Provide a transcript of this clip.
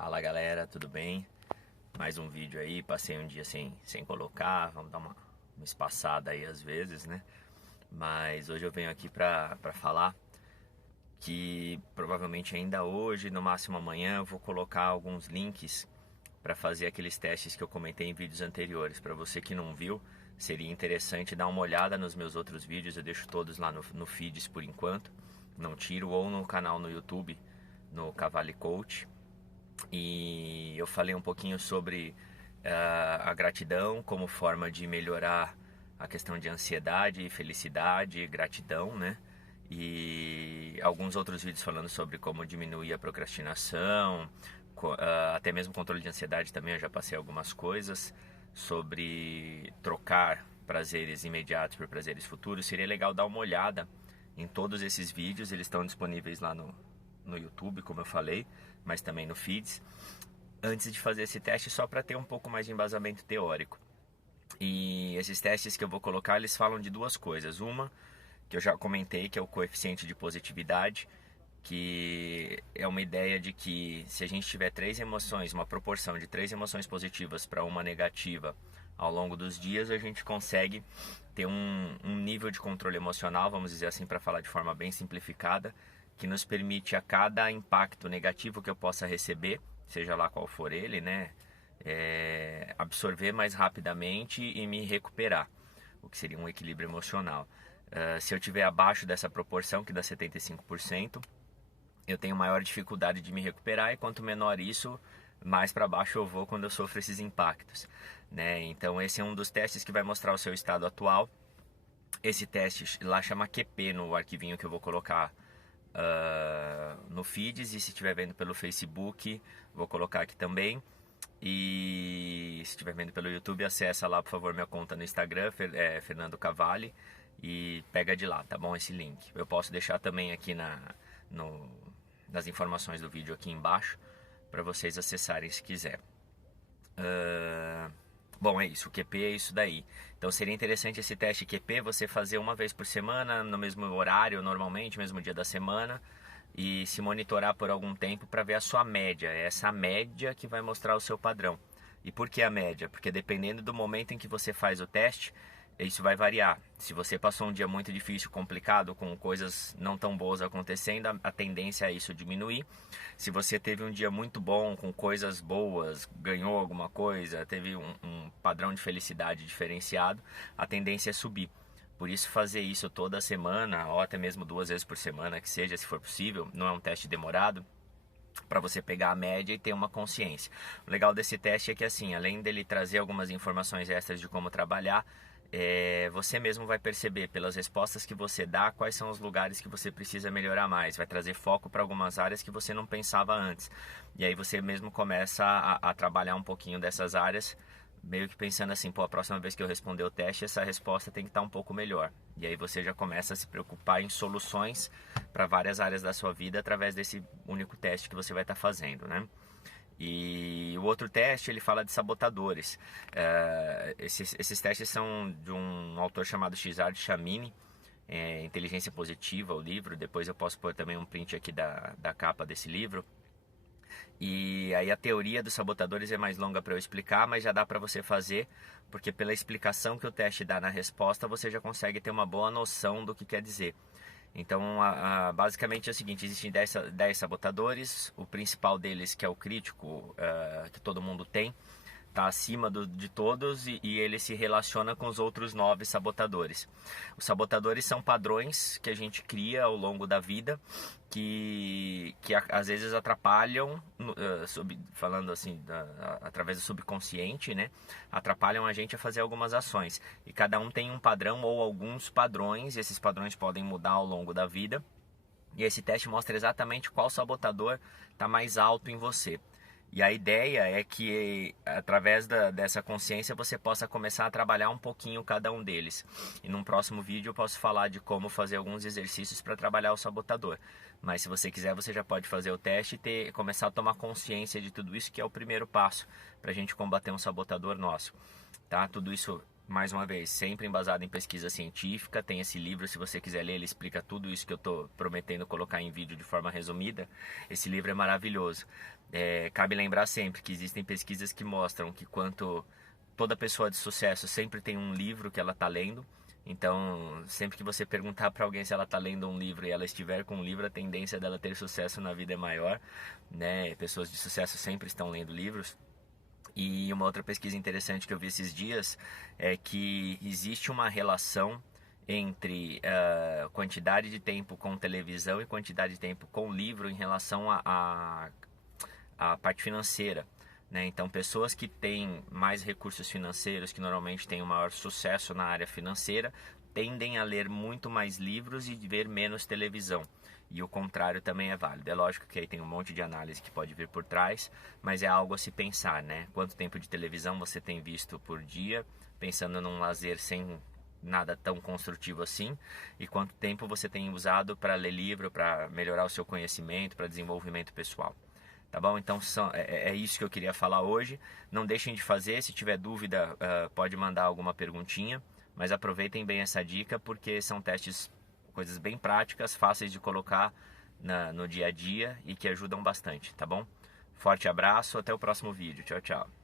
Fala galera, tudo bem? Mais um vídeo aí, passei um dia sem colocar, vamos dar uma espaçada aí às vezes, né? Mas hoje eu venho aqui pra falar que provavelmente ainda hoje, no máximo amanhã, eu vou colocar alguns links para fazer aqueles testes que eu comentei em vídeos anteriores. Para você que não viu, seria interessante dar uma olhada nos meus outros vídeos, eu deixo todos lá no Feeds por enquanto, não tiro, ou no canal no YouTube, no Cavalli Coach. E eu falei um pouquinho sobre a gratidão como forma de melhorar a questão de ansiedade, felicidade, gratidão, né? E alguns outros vídeos falando sobre como diminuir a procrastinação, até mesmo controle de ansiedade também, eu já passei algumas coisas sobre trocar prazeres imediatos por prazeres futuros. Seria legal dar uma olhada em todos esses vídeos, eles estão disponíveis lá no YouTube, como eu falei, mas também no Feeds, antes de fazer esse teste, só para ter um pouco mais de embasamento teórico. E esses testes que eu vou colocar, eles falam de duas coisas. Uma, que eu já comentei, que é o coeficiente de positividade, que é uma ideia de que se a gente tiver três emoções, uma proporção de 3 emoções positivas para uma negativa ao longo dos dias, a gente consegue ter um nível de controle emocional, vamos dizer assim, para falar de forma bem simplificada, que nos permite a cada impacto negativo que eu possa receber, seja lá qual for ele, né, absorver mais rapidamente e me recuperar, o que seria um equilíbrio emocional. Se eu tiver abaixo dessa proporção, que dá 75%, eu tenho maior dificuldade de me recuperar, e quanto menor isso, mais para baixo eu vou quando eu sofro esses impactos, né? Então esse é um dos testes que vai mostrar o seu estado atual. Esse teste lá chama QP no arquivinho que eu vou colocar no Feeds, e se estiver vendo pelo Facebook, vou colocar aqui também. E se estiver vendo pelo YouTube, acessa lá, por favor, minha conta no Instagram, Fernando Cavalli, e pega de lá, tá bom? Esse link. Eu posso deixar também aqui nas informações do vídeo aqui embaixo, para vocês acessarem se quiser. Bom, é isso, o QP é isso daí. Então seria interessante esse teste QP, você fazer uma vez por semana, no mesmo horário, normalmente, mesmo dia da semana, e se monitorar por algum tempo para ver a sua média. É essa média que vai mostrar o seu padrão. E por que a média? Porque dependendo do momento em que você faz o teste, isso vai variar. Se você passou um dia muito difícil, complicado, com coisas não tão boas acontecendo, a tendência é isso diminuir. Se você teve um dia muito bom, com coisas boas, ganhou alguma coisa, teve um padrão de felicidade diferenciado, a tendência é subir. Por isso fazer isso toda semana, ou até mesmo 2 vezes por semana, que seja, se for possível, não é um teste demorado, para você pegar a média e ter uma consciência. O legal desse teste é que, assim, além dele trazer algumas informações extras de como trabalhar, você mesmo vai perceber pelas respostas que você dá quais são os lugares que você precisa melhorar mais, vai trazer foco para algumas áreas que você não pensava antes, e aí você mesmo começa a trabalhar um pouquinho dessas áreas, meio que pensando assim, pô, a próxima vez que eu responder o teste, essa resposta tem que estar um pouco melhor, e aí você já começa a se preocupar em soluções para várias áreas da sua vida através desse único teste que você vai estar fazendo, né? E o outro teste, ele fala de sabotadores. Esses testes são de um autor chamado Cesar Chamini, Inteligência Positiva, o livro. Depois eu posso pôr também um print aqui da capa desse livro. E aí a teoria dos sabotadores é mais longa para eu explicar, mas já dá para você fazer, porque pela explicação que o teste dá na resposta, você já consegue ter uma boa noção do que quer dizer. Então, basicamente é o seguinte, existem 10 sabotadores, o principal deles, que é o crítico, que todo mundo tem, está acima de todos, e ele se relaciona com os outros 9 sabotadores. Os sabotadores são padrões que a gente cria ao longo da vida, que às vezes atrapalham, falando assim, através do subconsciente, né? Atrapalham a gente a fazer algumas ações. E cada um tem um padrão ou alguns padrões, e esses padrões podem mudar ao longo da vida. E esse teste mostra exatamente qual sabotador está mais alto em você. E a ideia é que, através dessa consciência, você possa começar a trabalhar um pouquinho cada um deles. E num próximo vídeo eu posso falar de como fazer alguns exercícios para trabalhar o sabotador. Mas se você quiser, você já pode fazer o teste e começar a tomar consciência de tudo isso, que é o primeiro passo para a gente combater um sabotador nosso. Tá? Tudo isso mais uma vez, sempre embasado em pesquisa científica. Tem esse livro, se você quiser ler, ele explica tudo isso que eu estou prometendo colocar em vídeo de forma resumida. Esse livro é maravilhoso. Cabe lembrar sempre que existem pesquisas que mostram que quanto toda pessoa de sucesso sempre tem um livro que ela está lendo. Então, sempre que você perguntar para alguém se ela está lendo um livro e ela estiver com um livro, a tendência dela ter sucesso na vida é maior, né? Pessoas de sucesso sempre estão lendo livros. E uma outra pesquisa interessante que eu vi esses dias é que existe uma relação entre quantidade de tempo com televisão e quantidade de tempo com livro em relação à parte financeira, né? Então, pessoas que têm mais recursos financeiros, que normalmente têm um maior sucesso na área financeira, tendem a ler muito mais livros e ver menos televisão. E o contrário também é válido. É lógico que aí tem um monte de análise que pode vir por trás, mas é algo a se pensar, né? Quanto tempo de televisão você tem visto por dia, pensando num lazer sem nada tão construtivo assim, e quanto tempo você tem usado para ler livro, para melhorar o seu conhecimento, para desenvolvimento pessoal. Tá bom? Então é isso que eu queria falar hoje. Não deixem de fazer. Se tiver dúvida, pode mandar alguma perguntinha. Mas aproveitem bem essa dica, porque são testes, coisas bem práticas, fáceis de colocar no dia a dia e que ajudam bastante, tá bom? Forte abraço, até o próximo vídeo. Tchau, tchau.